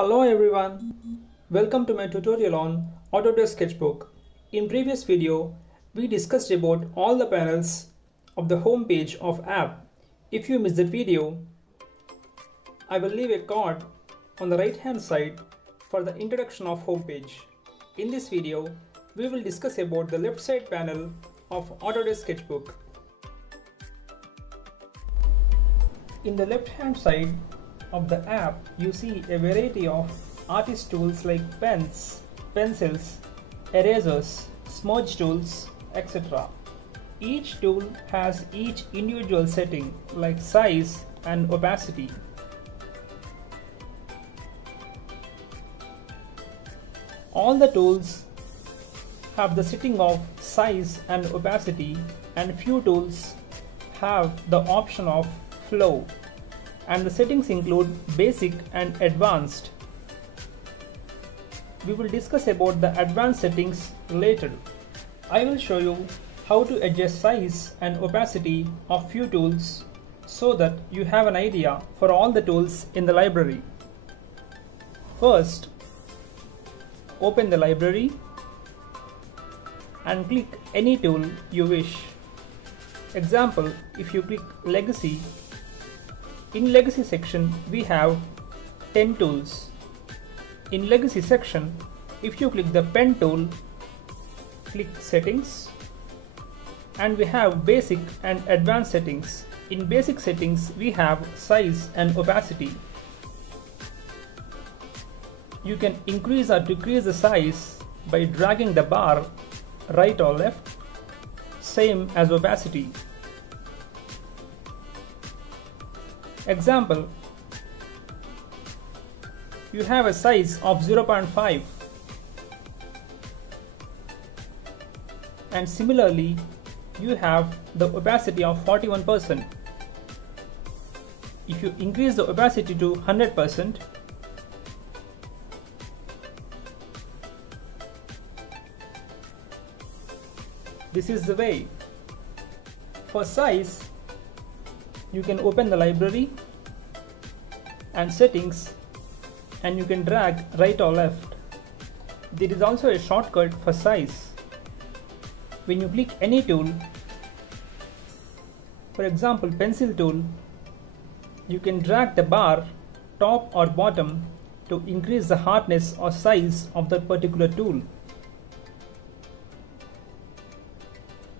Hello everyone, welcome to my tutorial on Autodesk Sketchbook. In previous video, we discussed about all the panels of the home page of app. If you missed that video, I will leave a card on the right hand side for the introduction of home page. In this video, we will discuss about the left side panel of Autodesk Sketchbook. In the left hand side of the app, you see a variety of artist tools like pens, pencils, erasers, smudge tools, etc. Each tool has each individual setting like size and opacity. All the tools have the setting of size and opacity, and few tools have the option of flow, and the settings include basic and advanced. We will discuss about the advanced settings later. I will show you how to adjust size and opacity of few tools so that you have an idea for all the tools in the library. First, open the library and click any tool you wish. Example, if you click Legacy, in Legacy section we have 10 tools. In Legacy section, if you click the pen tool, click Settings, and we have basic and advanced settings. In basic settings we have size and opacity. You can increase or decrease the size by dragging the bar right or left, same as opacity. Example, you have a size of 0.5 and similarly you have the opacity of 41%. If you increase the opacity to 100%, this is the way. For size, you can open the library and settings and you can drag right or left. There is also a shortcut for size. When you click any tool, for example pencil tool, you can drag the bar top or bottom to increase the hardness or size of that particular tool.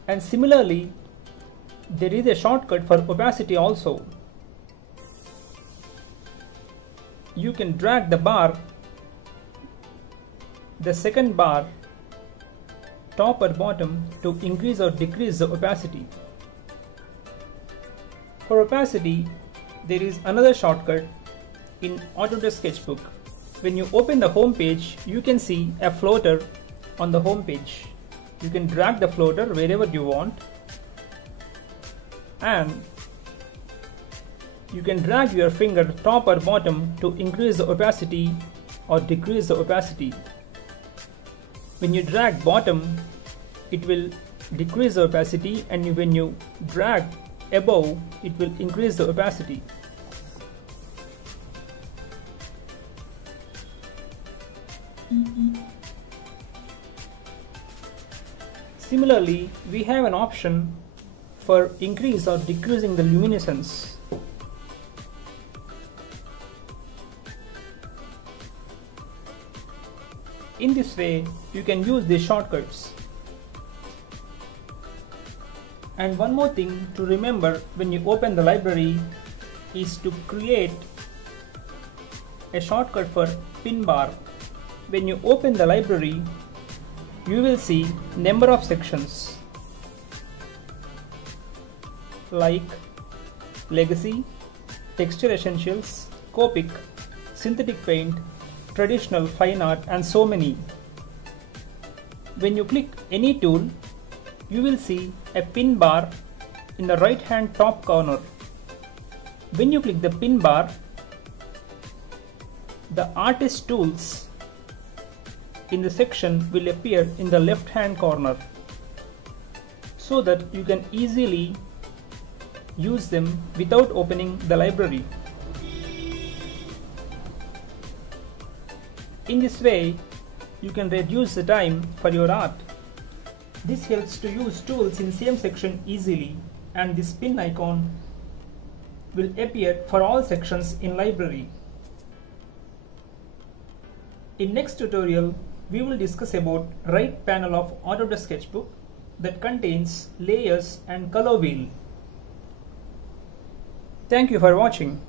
And similarly, there is a shortcut for opacity also. You can drag the bar, the second bar, top or bottom to increase or decrease the opacity. For opacity, there is another shortcut in Autodesk Sketchbook. When you open the home page, you can see a floater on the home page. You can drag the floater wherever you want, and you can drag your finger top or bottom to increase the opacity or decrease the opacity. When you drag bottom, it will decrease the opacity, and when you drag above, it will increase the opacity. Similarly, we have an option for increase or decreasing the luminescence. In this way, you can use these shortcuts. And one more thing to remember when you open the library is to create a shortcut for pin bar. When you open the library, you will see number of sections like Legacy, Texture Essentials, Copic, Synthetic Paint, Traditional, Fine Art, and so many. When you click any tool, you will see a pin bar in the right hand top corner. When you click the pin bar, the artist tools in the section will appear in the left hand corner so that you can easily use them without opening the library. In this way, you can reduce the time for your art. This helps to use tools in same section easily, and this pin icon will appear for all sections in library. In next tutorial, we will discuss about right panel of Autodesk Sketchbook that contains layers and color wheel. Thank you for watching.